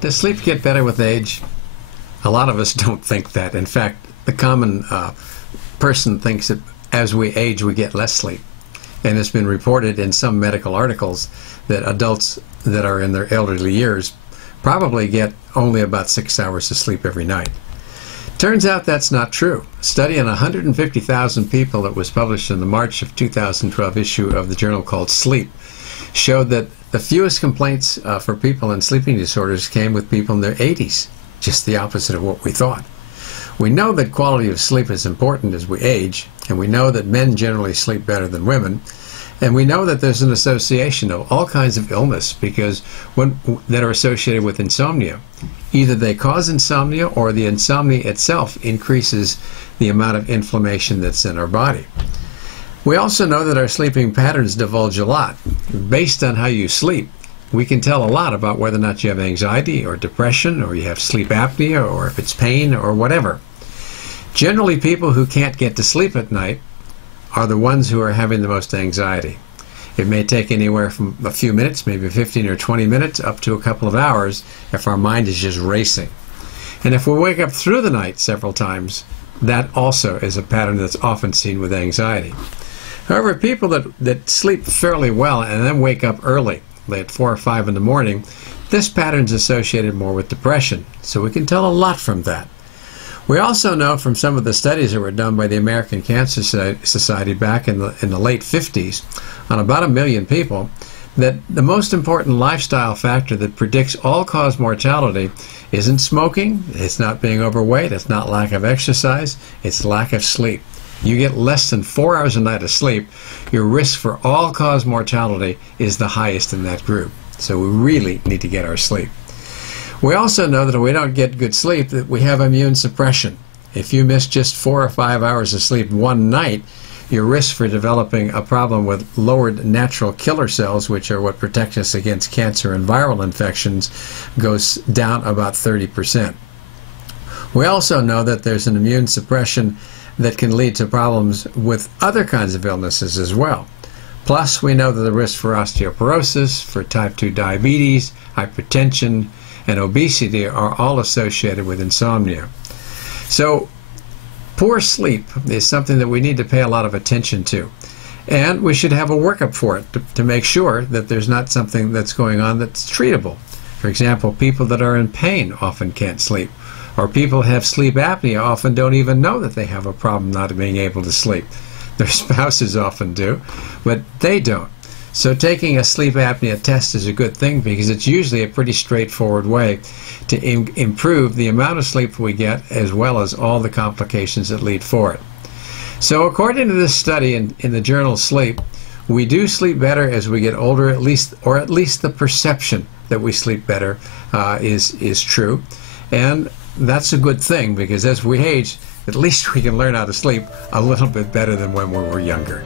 Does sleep get better with age? A lot of us don't think that. In fact, the common person thinks that as we age, we get less sleep. And it's been reported in some medical articles that adults that are in their elderly years probably get only about 6 hours of sleep every night. Turns out that's not true. A study on 150,000 people that was published in the March of 2012 issue of the journal called Sleep showed that the fewest complaints for people in sleeping disorders came with people in their 80s, just the opposite of what we thought. We know that quality of sleep is important as we age, and we know that men generally sleep better than women, and we know that there's an association of all kinds of illness that are associated with insomnia. Either they cause insomnia or the insomnia itself increases the amount of inflammation that's in our body. We also know that our sleeping patterns divulge a lot. Based on how you sleep, we can tell a lot about whether or not you have anxiety or depression, or you have sleep apnea, or if it's pain or whatever. Generally, people who can't get to sleep at night are the ones who are having the most anxiety. It may take anywhere from a few minutes, maybe 15 or 20 minutes, up to a couple of hours if our mind is just racing. And if we wake up through the night several times, that also is a pattern that's often seen with anxiety. However, people that sleep fairly well and then wake up early, like at 4 or 5 in the morning, this pattern is associated more with depression. So we can tell a lot from that. We also know from some of the studies that were done by the American Cancer Society back in the late 50s on about 1 million people that the most important lifestyle factor that predicts all-cause mortality isn't smoking, it's not being overweight, it's not lack of exercise, it's lack of sleep. You get less than 4 hours a night of sleep, your risk for all-cause mortality is the highest in that group. So we really need to get our sleep. We also know that if we don't get good sleep, that we have immune suppression. If you miss just 4 or 5 hours of sleep one night, your risk for developing a problem with lowered natural killer cells, which are what protect us against cancer and viral infections, goes down about 30%. We also know that there's an immune suppression that can lead to problems with other kinds of illnesses as well. Plus, we know that the risk for osteoporosis, for type 2 diabetes, hypertension, and obesity are all associated with insomnia. So poor sleep is something that we need to pay a lot of attention to. And we should have a workup for it to make sure that there's not something that's going on that's treatable. For example, people that are in pain often can't sleep. Or people who have sleep apnea often don't even know that they have a problem not being able to sleep. Their spouses often do, but they don't. So taking a sleep apnea test is a good thing because it's usually a pretty straightforward way to improve the amount of sleep we get as well as all the complications that lead for it. So according to this study in the journal Sleep, we do sleep better as we get older, at least the perception that we sleep better is true. And that's a good thing because as we age, at least we can learn how to sleep a little bit better than when we were younger.